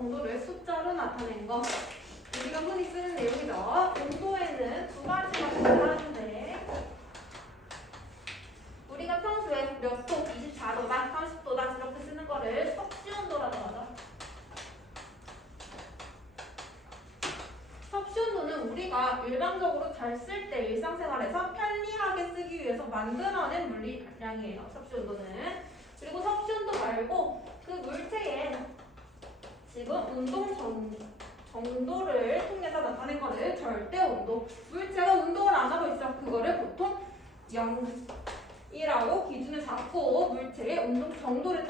정도를 숫자로 나타낸 거. 우리가 흔히 쓰는 내용이죠. 온도에는 두 가지가 존재하는데 우리가 평소에 몇 도, 24도다, 30도다 이렇게 쓰는 거를 섭씨온도라고 하죠. 섭씨온도는 우리가 일반적으로 잘 쓸 때 일상생활에서 편리하게 쓰기 위해서 만들어낸 물리량이에요. 섭씨온도는. 그리고 섭씨온도 말고 그 물체의 지금 운동 정도를 통해서 나타낸 거를 절대온도. 물체가 운동을 안 하고 있어. 그거를 보통 0이라고 기준을 잡고 물체의 운동 정도를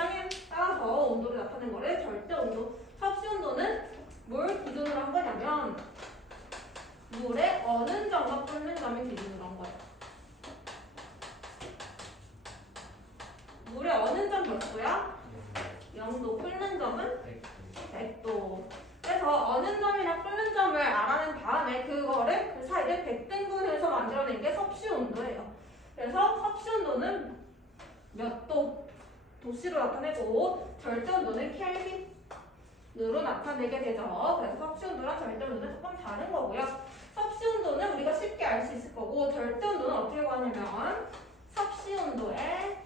따라서 온도를 나타낸 거를 절대온도. 섭씨온도는 뭘 기준으로 한 거냐면 물의 어느 점과 끓는 점을 기준으로 한 거예요. 물의 어느 점 몇 도야? 0도. 끓는 점은 100도. 그래서 어느 점이랑 끓는 점을 알아낸 다음에 그거를 그 사이를 100등분해서 만들어낸 게 섭씨온도예요. 그래서 섭씨온도는 몇 도? 도씨로 나타내고 절대온도는 켈빈으로 나타내게 되죠. 그래서 섭씨온도랑 절대온도는 조금 다른 거고요. 섭씨온도는 우리가 쉽게 알 수 있을 거고 절대온도는 어떻게 구하냐면 섭씨온도에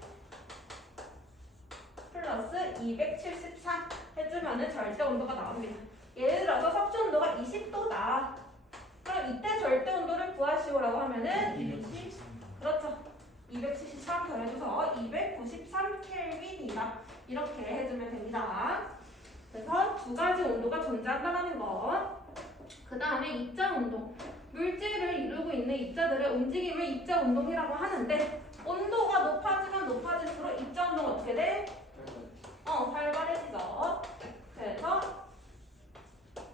플러스 273 해주면은 절대온도가 나옵니다. 예를 들어서 섭씨온도가 20도다. 그럼 이때 절대온도를 구하시오라고 하면은 그렇죠. 273 더해줘서 293 켈빈이다. 이렇게 해주면 됩니다. 그래서 두 가지 온도가 존재한다는 거. 그 다음에 입자 운동. 물질을 이루고 있는 입자들의 움직임을 입자 운동이라고 하는데 온도가 높아지면 높아질수록 입자 운동 어떻게 돼? 활발해지죠. 그래서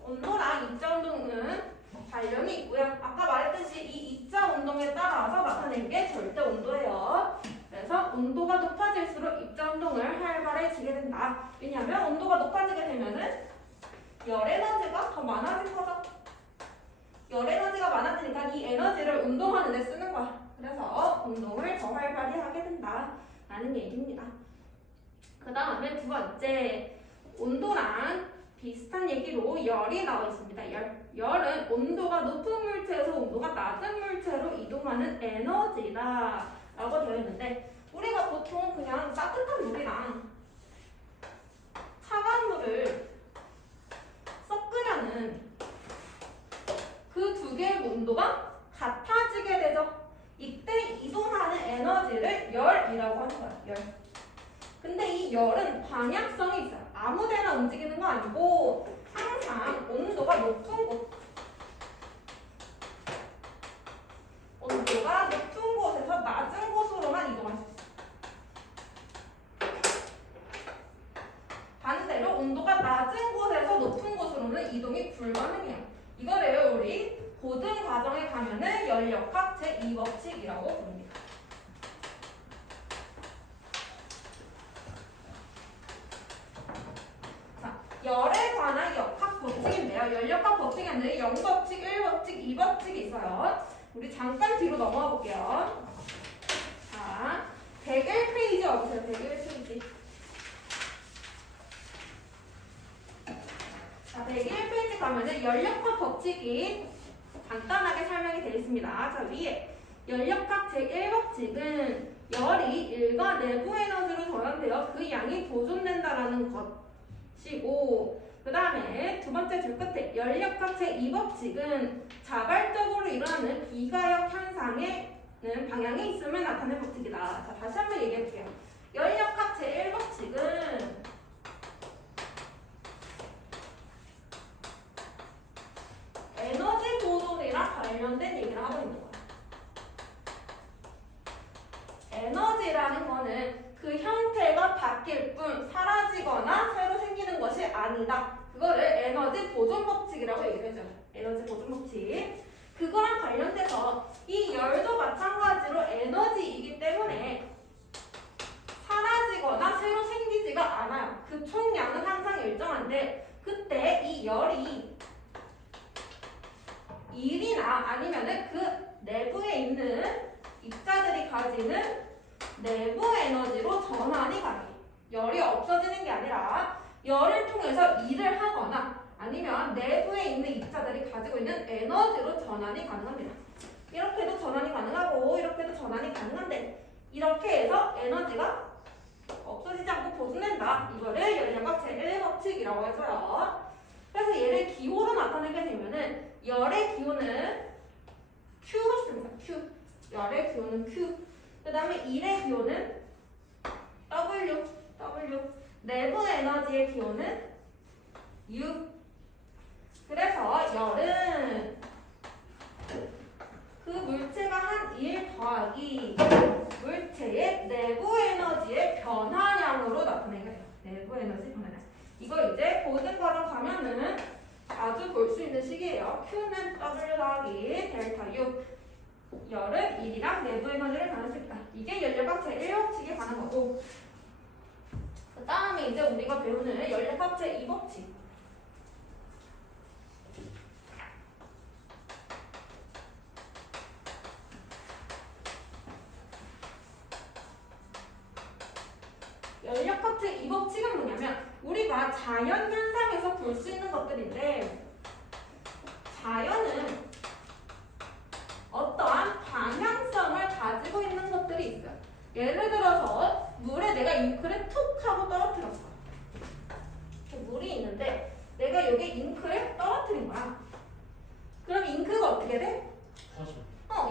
온도랑 입자 운동은 관련이 있고요. 아까 말했듯이 이 입자 운동에 따라서 나타낸 게 절대 온도예요. 그래서 온도가 높아질수록 입자 운동을 활발해지게 된다. 왜냐하면 온도가 높아지게 되면은 열 에너지가 더 많아질 거죠. 열 에너지가 많아지니까 이 에너지를 운동하는 데 쓰는 거야. 그래서 운동을 더 활발히 하게 된다라는 얘기입니다. 그 다음에 두 번째, 온도랑 비슷한 얘기로 열이 나와 있습니다. 열은 온도가 높은 물체에서 온도가 낮은 물체로 이동하는 에너지다 라고 되어 있는데 우리가 보통 그냥 따뜻한 물이랑 차가운 물을 섞으면은 그 두 개의 온도가 같아지게 되죠. 이때 이동하는 에너지를 열이라고 하는 거야. 열. 근데 이 열은 방향성이 있어요. 아무 데나 움직이는 거 아니고 항상 온도가 높은 곳, 온도가 높은 곳에서 낮은 곳으로만 이동할 수 있어요. 반대로 온도가 낮은 곳에서 높은 곳으로는 이동이 불가능해요. 이거를 우리 고등 과정에 가면은 열역학 제2법칙이라고 부릅니다. 열에 관한 역학 법칙인데요. 열역학 법칙에는 0법칙, 1법칙, 2법칙이 있어요. 우리 잠깐 뒤로 넘어가 볼게요. 자, 101페이지 와보세요. 101페이지. 자, 101페이지 가면은 열역학 법칙이 간단하게 설명이 되어 있습니다. 자, 위에 열역학 제1법칙은 열이 일과 내부 에너지로 전환되어 그 양이 보존된다라는 것이고, 그 다음에 두 번째 줄 끝에 열역학 제2법칙은 자발적으로 일어나는 비가역 현상에는 방향이 있음을 나타낸 법칙이다. 자, 다시 한번 얘기해 볼게요. 열역학 제1법칙은 에너지 보존이랑 관련된 얘기를 하고 있는 거야. 에너지라는 거는 그 형태가 바뀔 뿐 사라지거나 새로 생기는 것이 아니다. 그거를 에너지 보존 법칙이라고 얘기를 해줘요. 에너지 보존 법칙. 그거랑 관련돼서 이 열도 마찬가지로 에너지이기 때문에 사라지거나 새로 생기지가 않아요. 그 총량은 항상 일정한데 그때 이 열이 일이나 아니면은 그 내부에 있는 입자들이 가지는 내부 에너지로 전환이 가능해요. 열이 없어지는 게 아니라 열을 통해서 일을 하거나 아니면 내부에 있는 입자들이 가지고 있는 에너지로 전환이 가능합니다. 이렇게도 전환이 가능하고 이렇게도 전환이 가능한데 이렇게 해서 에너지가 없어지지 않고 보존된다. 이거를 열역학 제1법칙이라고 해서요. 그래서 얘를 기호로 나타내게 되면은 열의 기호는 Q로 씁니다. Q. 열의 기호는 Q. 그 다음에 일의 기호는 W. 내부 에너지의 기호는 U. 그래서 열은 그 물체가 한 일 더하기 물체의 내부 에너지의 변화량으로 나타내게 돼요. 내부 에너지 변화량. 이거 이제 고등과정 가면은 자주 볼 수 있는 식이에요. Q는 W 더하기 델타 U. 열은 1이랑 내부 에너지를 나눌 수 있다. 이게 열역학 제1법칙에 관한 거고, 그 다음에 이제 우리가 배우는 열역학 제2법칙. 열역학 제2법칙은 뭐냐면 우리가 자연 현상에서 볼 수 있는 것들인데, 자연은 어떠한 방향성을 가지고 있는 것들이 있어요. 예를 들어서 물에 내가 잉크를 툭 하고 떨어뜨렸어. 물이 있는데 내가 여기 잉크를 떨어뜨린 거야. 그럼 잉크가 어떻게 돼? 퍼져.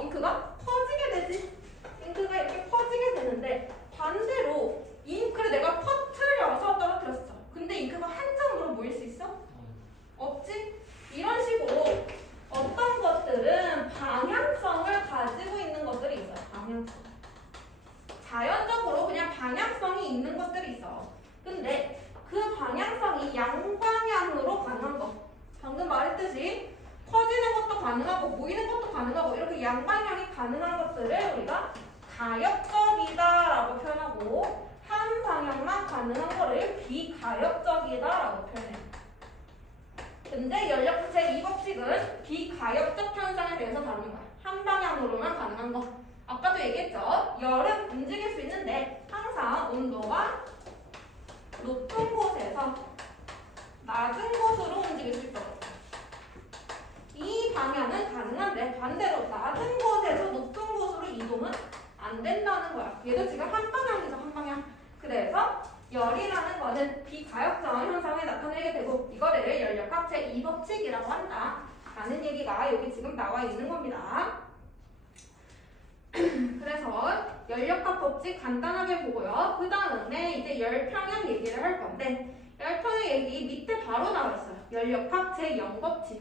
잉크가 퍼지게 되지. 잉크가 이렇게 퍼지게 되는데 반대로 잉크를 내가 퍼트려서 떨어뜨렸어. 근데 잉크가 한 점으로 모일 수 있어? 없지? 이런 식으로 어떤 것들은 방향성을 가지고 있는 것들이 있어요. 방향성. 자연적으로 그냥 방향성이 있는 것들이 있어. 근데 그 방향성이 양방향으로 가능한 거. 방금 말했듯이 퍼지는 것도 가능하고 모이는 것도 가능하고 이렇게 양방향이 가능한 것들을 우리가 가역적이다라고 표현하고, 한 방향만 가능한 거를 비가역적이다라고 표현해요. 근데 열역학 제2법칙은 비가역적 현상에 대해서 다루는 거야. 한 방향으로만 가능한 거. 아까도 얘기했죠. 열은 움직일 수 있는데 항상 온도가 높은 곳에서 낮은 곳으로 움직일 수 있거든요. 이 방향은 가능한데 반대로 낮은 곳에서 높은 곳으로 이동은 안 된다는 거야. 얘도 지금 한 방향이죠, 한 방향. 그래서 열이라는 거는 비가역적 현상을 나타내게 되고 이거를 열역학 제2법칙이라고 한다 라는 얘기가 여기 지금 나와 있는 겁니다. 그래서 열역학 법칙 간단하게 보고요. 그 다음에 이제 열평형 얘기를 할 건데, 열평형 얘기 밑에 바로 나와 있어요. 열역학 제0법칙.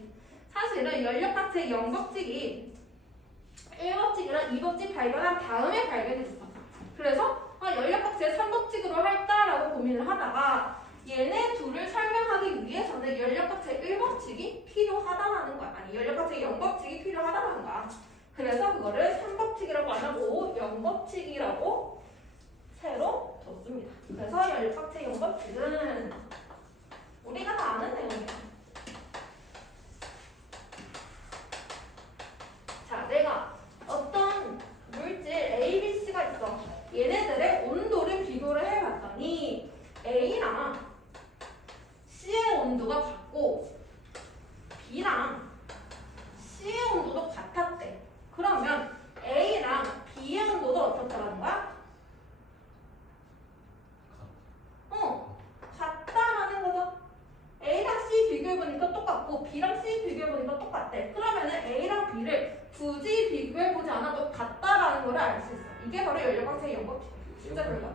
사실은 열역학 제0법칙이 1법칙이랑 2법칙 발견한 다음에 발견했어. 그래서 열역학 제3법칙으로 할까라고 고민을 하다가 얘네 둘을 설명하기 위해서는 열역학 제1법칙이 필요하다라는 거야. 아니, 열역학 제0법칙이 필요하다라는 거야. 그래서 그거를 3법칙이라고 안 하고 0법칙이라고 새로 줬습니다. 그래서 열역학 제0법칙은 우리가 다 아는 내용이에요. 자, 내가 어떤 물질 A, B, C가 있어. 얘네들의 온도를 비교를 해봤더니 A랑 C의 온도가 같고 B랑 C의 온도도 같았대. 그러면 A랑 B의 온도도 어떻다라는 거야? 같다라는 거죠. A랑 C 비교해보니까 똑같고 B랑 C 비교해보니까 똑같대. 그러면은 A랑 B를 굳이 비교해보지 않아도 같다라는 걸 알 수 있어. 이게 바로 열역학 제0법칙. 진짜 별거.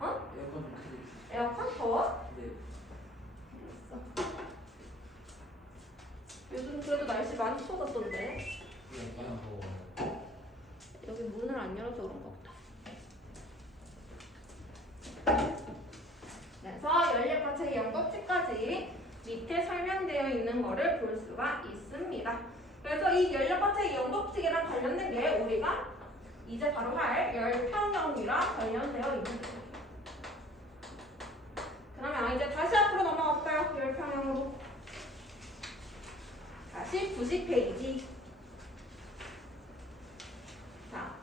에어컨 좀 크게. 에어컨 더워? 네. 요즘 그래도 날씨 많이 추워졌던데. 약간 더워. 여기 문을 안 열어서 그런가 보다. 그래서 열역학 제0법칙까지 밑에 설명되어 있는 거를 볼 수가 있습니다. 그래서 이 열역학 제0법칙이랑 관련된 게 우리가 이제 바로 할 열평형이랑 관련되어 있는 거예요. 그러면 이제 다시 앞으로 넘어가 볼까요? 열평형으로. 다시 90페이지. 자,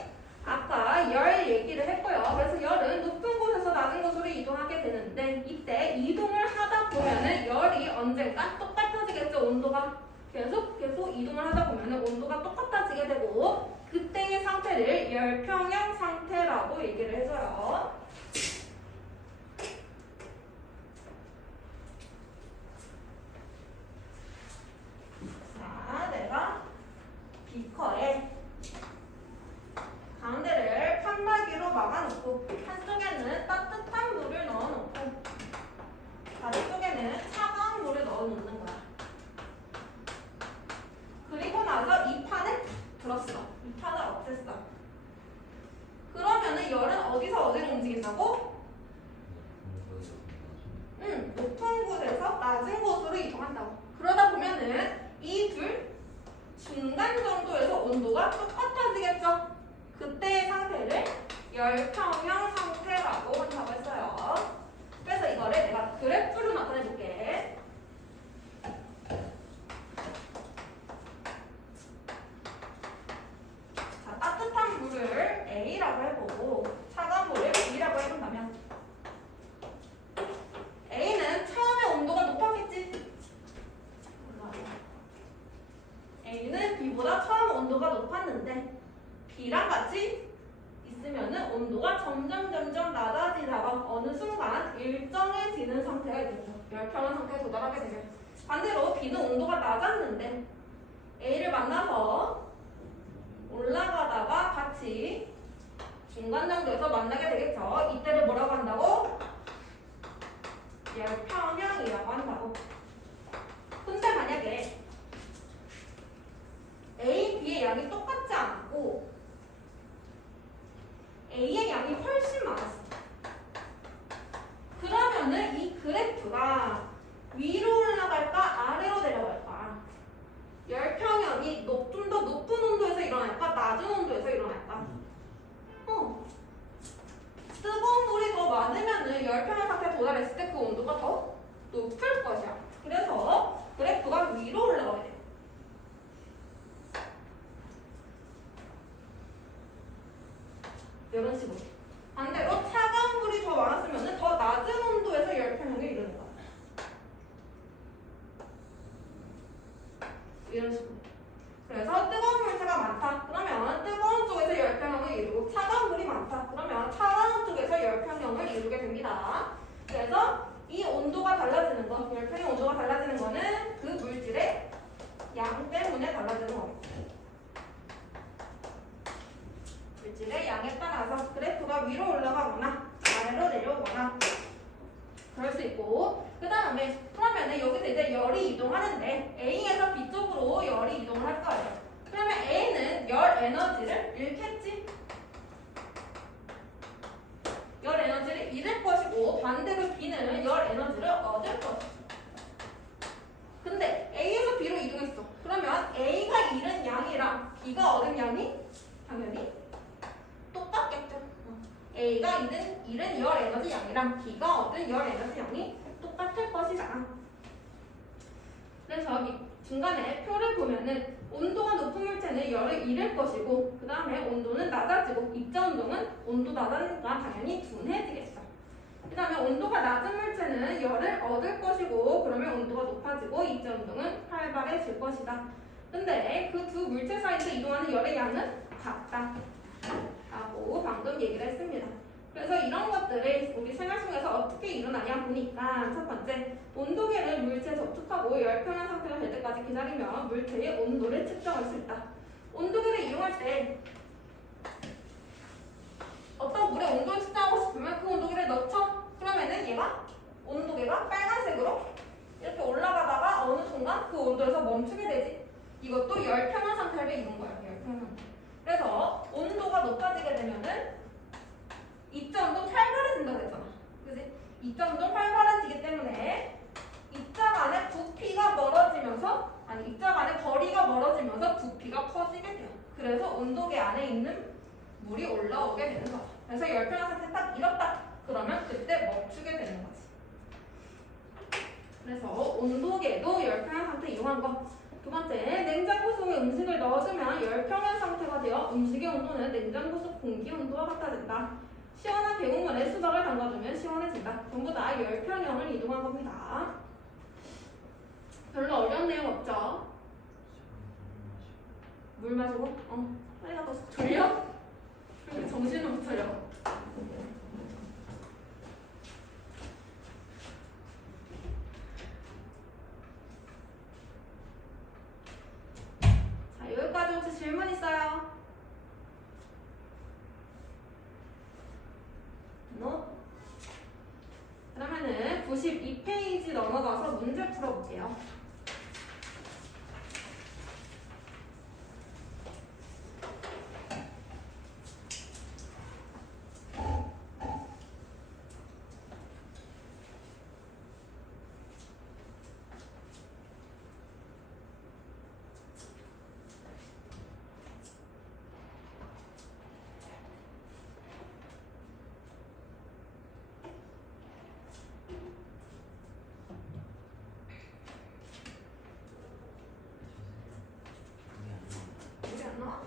아까 열 얘기를 했고요. 그래서 열은 높은 곳에서 낮은 곳으로 이동하게 되는데 이때 이동 계속 이동을 하다 보면 온도가 똑같아지게 되고 그때의 상태를 열평형 상태라고 얘기를 해줘요. 자, 내가 비커에 가운데를 판박이로 막아놓고 한쪽에는 따뜻한 물을 넣어놓고 반대쪽에는 차가운 물을 넣어놓는 거야. 그리고 나서 이 판을 들었어. 이 판을 없앴어. 그러면은 열은 어디서 어디로 움직인다고? 높은 곳에서 낮은 곳으로 이동한다고. 그러다 보면은 이 둘 중간 정도에서 온도가 똑같아지겠죠? 그때의 상태를 열평형 상태라고 한다고 했어요. 그래서 이거를 내가 그래프로 나타내 볼게. 자, 따뜻한 물을 A라고 해보고 차가운 물을 B라고 해본다면 A는 처음에 온도가 높았겠지? A는 B보다 처음 온도가 높았는데 B랑 같이 있으면은 온도가 점점 낮아지다가 어느 순간 일정해지는 상태가 있겠죠. 열평형 상태에 도달하게 되면 반대로 B는 온도가 낮았는데 A를 만나서 올라가다가 같이 중간 정도에서 만나게 되겠죠. 이때를 뭐라고 한다고? 열평형이라고 한다고. 근데 만약에 A, B의 양이 똑같지 않고 A의 양이 훨씬 많았어. 그러면은 이 그래프가 위로 올라갈까 아래로 내려갈까? 열평형이 좀 더 높은 온도에서 일어날까 낮은 온도에서 일어날까? 뜨거운 물이 더 많으면은 열평형 상태에 도달했을 때 그 온도가 더 높을 것이야. 그래서 그래프가 위로 올라가야 돼. 이런 식으로. 반대로 차가운 물이 더 많았으면 더 낮은 온도에서 열평형이 이루는 거야. 이런 식으로. 그래서 뜨거운 물체가 많다. 그러면 뜨거운 쪽에서 열평형을 이루고 차가운 물이 많다. 그러면 차가운 쪽에서 열평형을 이루게 됩니다. 그래서 이 온도가 달라지는 거, 열평형 온도가 달라지는 거는 그 물질의 양 때문에 달라지는 겁니다. 물질의 양에 따라서 그래프가 위로 올라가거나 아래로 내려오거나 그럴 수 있고 그 다음에 그러면은 여기서 이제 열이 이동하는데 A에서 B 쪽으로 열이 이동을 할 거예요. 그러면 A는 열 에너지를 잃겠지? 열 에너지를 잃을 것이고 반대로 B는 열 에너지를 얻을 것이죠. 근데 A에서 B로 이동했어. 그러면 A가 잃은 양이랑 B가 얻은 양이 당연히 똑같겠죠. A가 잃은 열 에너지 양이랑 B가 얻은 열 에너지 양이 똑같을 것이다. 그래서 이 중간에 표를 보면은 온도가 높은 물체는 열을 잃을 것이고 그 다음에 온도는 낮아지고 입자 운동은 온도 낮아지니까 당연히 둔해지겠죠. 그 다음에 온도가 낮은 물체는 열을 얻을 것이고 그러면 온도가 높아지고 입자 운동은 활발해질 것이다. 근데 그 두 물체 사이에서 이동하는 열의 양은 같다 라고 방금 얘기를 했습니다. 그래서 이런 것들을 우리 생활 속에서 어떻게 일어나냐 보니까 첫 번째, 온도계를 물체에 접촉하고 열평형 상태가 될 때까지 기다리면 물체의 온도를 측정할 수 있다. 온도계를 이용할 때 어떤 물의 온도를 측정하고 싶으면 그 온도계를 넣죠? 그러면은 얘가 온도계가 빨간색으로 이렇게 올라가다가 어느 순간 그 온도에서 멈추게 되지. 이것도 열평형 상태를 이룬 거야. 열평형 상태. 그래서 온도가 높아지게 되면은 입자 운동 활발해진다고 했잖아. 그지? 입자 운동 활발해지기 때문에 입자 간의 부피가 멀어지면서 입자 간의 거리가 멀어지면서 부피가 커지게 돼요. 그래서 온도계 안에 있는 물이 올라오게 되는 거야. 그래서 열평형 상태 딱 이렇다. 그러면 그때 멈추게 되는 거지. 그래서 온도계도 열평형 상태 이용한 거. 두 번째, 냉장고 속에 음식을 넣어주면 열평형 상태가 되어 음식의 온도는 냉장고 속 공기 온도와 같아진다. 시원한 배국물에 수박을 담가두면 시원해진다. 전부 다 열평형을 이동한 겁니다. 별로 어려운 내용 없죠? 물 마시고. 빨리 갔다 왔어. 졸려? 근데 정신을 못 차려. 자, 여기까지 혹시 질문 있어요? 노? 그러면은 92페이지 넘어가서 문제 풀어볼게요. 우리 안 나와?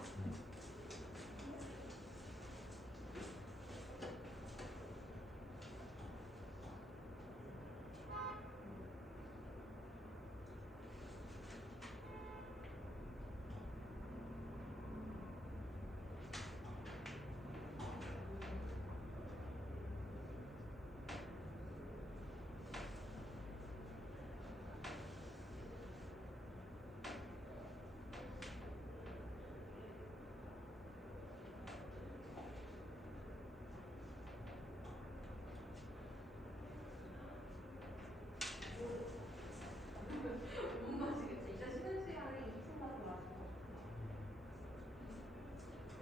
못 마시겠지. 이제 쉬는 시간에 2분 정도 마시고.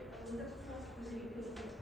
일단 문제 풀어서 92페이지.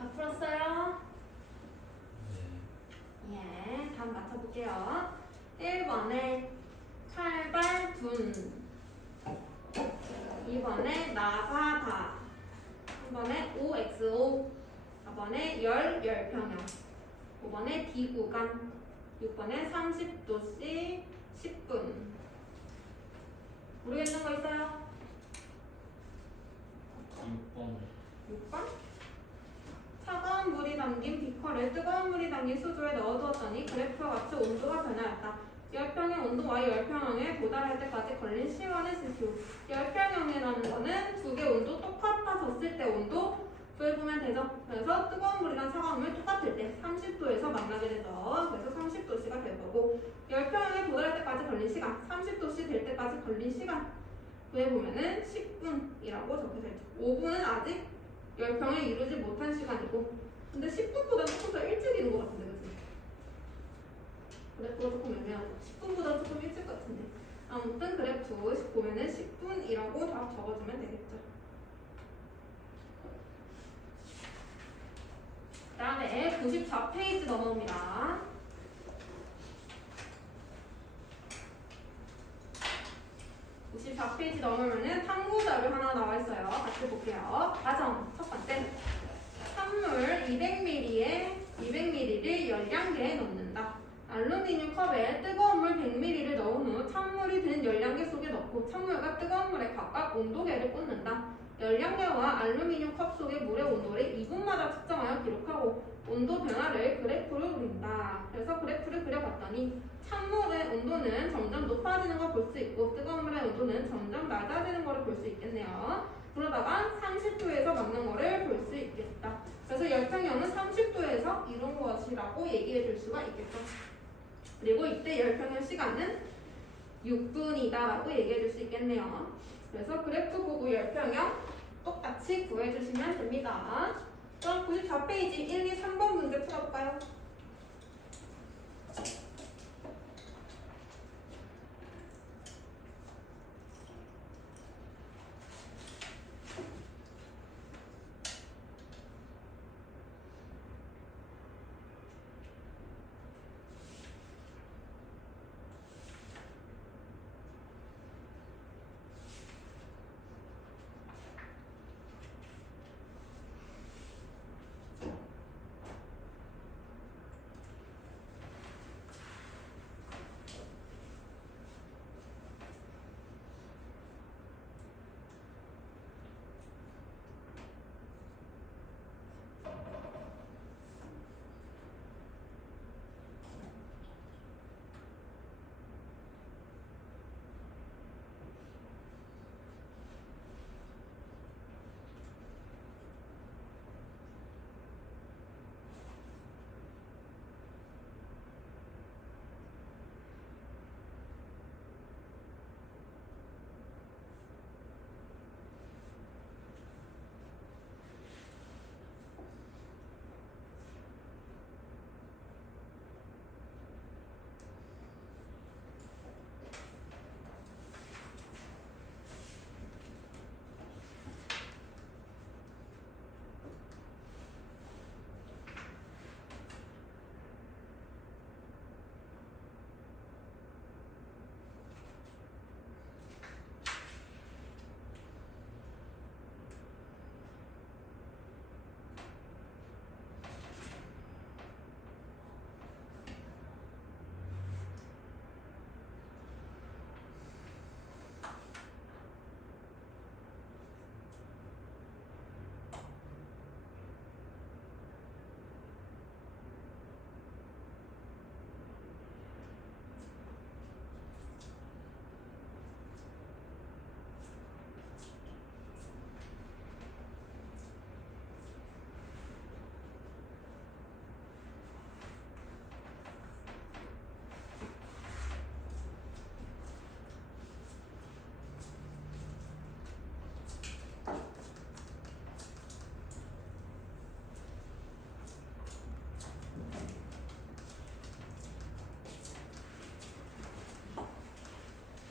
다 풀었어요? 예, 다음 맞춰볼게요. 1번에 팔발둔, 2번에 나바다, 3번에 OXO, 4번에 열평형, 5번에 D구간, 6번에 30도씨, 10번 6분. 모르겠는 거 있어요? 6번 6번? 차가운 물이 담긴 비커를 뜨거운 물이 담긴 수조에 넣어두었더니 그래프와 같이 온도가 변하였다. 열평의 온도와 열평형에 도달할 때까지 걸린 시간을 쓰시오. 열평형이라는 거는 두 개 온도 똑같아졌을 때 온도 구해보면 되죠. 그래서 뜨거운 물이랑 차가운 물 똑같을 때 30도에서 만나게 되죠. 그래서 30도씨가 될 거고, 열평형에 도달할 때까지 걸린 시간, 30도씨 될 때까지 걸린 시간 구해보면은 10분이라고 적혀져 있죠. 5분은 아직 열평을 이루지 못한 시간이고, 근데 10분보다 조금 더 일찍 이룬 것 같은데, 그치? 그래프가 조금 애매하죠. 10분보다 조금 일찍 같은데. 아무튼 그래프 보면은 10분이라고 다 적어주면 되겠죠. 그 다음에 94페이지 넘어옵니다. 94페이지 넘으면은 탐구 자료 하나 나와 있어요. 같이 볼게요. 가정 첫 번째. 찬물 200ml에 200ml를 열량계에 넣는다. 알루미늄 컵에 뜨거운 물 100ml를 넣은 후 찬물이 든 열량계 속에 넣고 찬물과 뜨거운 물에 각각 온도계를 꽂는다. 열량계와 알루미늄 컵 속의 물의 온도를 2분마다 측정하여 기록하고 온도 변화를 그래프로 그린다. 그래서 그래프를 그려봤더니 찬물의 온도는 점점 높아지는 걸 볼 수 있고 뜨거운 물의 온도는 점점 낮아지는 걸 볼 수 있겠네요. 그러다가 30도에서 막는 거를 볼 수 있겠다. 그래서 열평형은 30도에서 이룬 것이라고 얘기해 줄 수가 있겠죠. 그리고 이때 열평형 시간은 6분이다 라고 얘기해 줄 수 있겠네요. 그래서 그래프 보고 열평형 똑같이 구해 주시면 됩니다. 그럼 94페이지 1, 2, 3번 문제 풀어볼까요?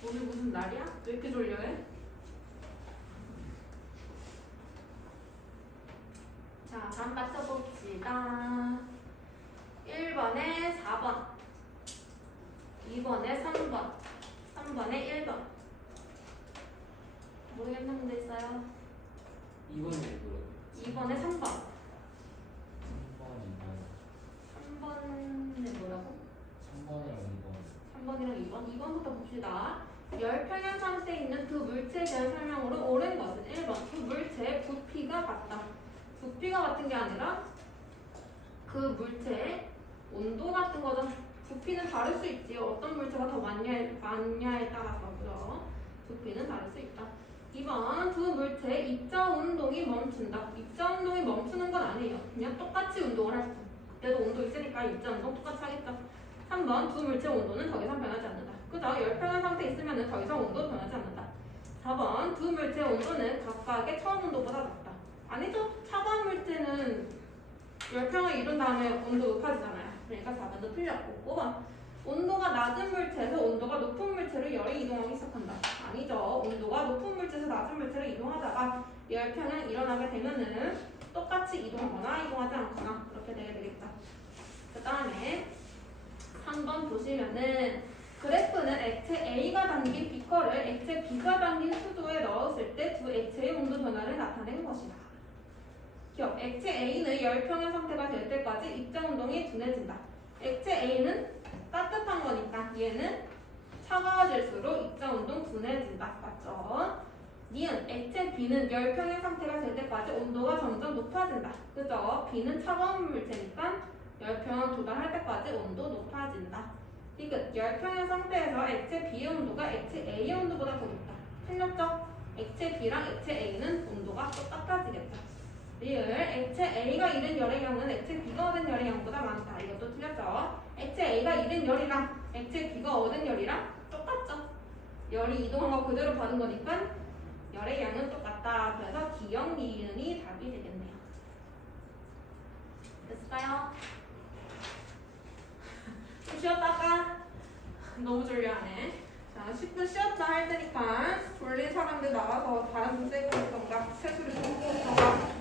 오늘 무슨 날이야? 왜 이렇게 졸려해? 자, 다음 맞춰봅시다. 1번에 4번, 2번에 3번, 3번에 1번. 모르겠는 문제 있어요? 2번이 뭐라고? 2번에 3번. 3번 2번 3번에 뭐라고? 3번이랑 2번 3번에 1번이랑 2번. 2번부터 봅시다. 열평형 상태에 있는 두 물체에 대한 설명으로 옳은 것은 1번. 그 물체의 부피가 같다. 부피가 같은 게 아니라 그 물체의 온도 같은 거죠. 부피는 다를 수 있지. 어떤 물체가 더 많냐에 따라서. 그죠? 부피는 다를 수 있다. 2번. 두 물체의 입자 운동이 멈춘다. 입자 운동이 멈추는 건 아니에요. 그냥 똑같이 운동을 할 뿐. 그때도 온도 있으니까 입자 운동 똑같이 하겠죠. 3번. 두 물체 온도는 더 이상 변하지 않는다. 그죠? 열평형 상태에 있으면 더 이상 온도 변하지 않는다. 4번. 두 물체 온도는 각각의 처음 온도보다 낮다. 아니죠. 차가운 물체는 열평을 이룬 다음에 온도 높아지잖아요. 그러니까 4번도 틀렸고. 5번. 온도가 낮은 물체에서 온도가 높은 물체로 열이 이동하기 시작한다. 아니죠. 온도가 높은 물체에서 낮은 물체로 이동하다가 열평이 일어나게 되면은 똑같이 이동하거나 이동하지 않거나 그렇게 돼야 되겠다. 그 다음에 3번 보시면은 그래프는 액체 A가 담긴 비커를 액체 B가 담긴 수도에 넣었을 때 두 액체의 온도 변화를 나타낸 것이다. 기억, 액체 A는 열평형 상태가 될 때까지 입자 운동이 둔해진다. 액체 A는 따뜻한 거니까 얘는 차가워질수록 입자 운동 둔해진다. 맞죠? 니은 액체 B는 열평형 상태가 될 때까지 온도가 점점 높아진다. 그죠? B는 차가운 물체니까 열평형 도달할 때까지 온도 높아진다. 디귿, 열평형 상태에서 액체 B의 온도가 액체 A의 온도보다 더 높다. 틀렸죠? 액체 B랑 액체 A는 온도가 똑같아지겠죠. 리을, 액체 A가 잃은 열의 양은 액체 B가 얻은 열의 양보다 많다. 이것도 틀렸죠? 액체 A가 잃은 열이랑 액체 B가 얻은 열이랑 똑같죠? 열이 이동한 거 그대로 받은 거니까 열의 양은 똑같다. 그래서 기역 니은이 답이 되겠네요. 됐을까요? 좀 쉬었다가 너무 졸려하네. 자, 10분 쉬었다 할 테니까 졸린 사람들 나와서 다른 문제 보던가 세수를 좀 보던가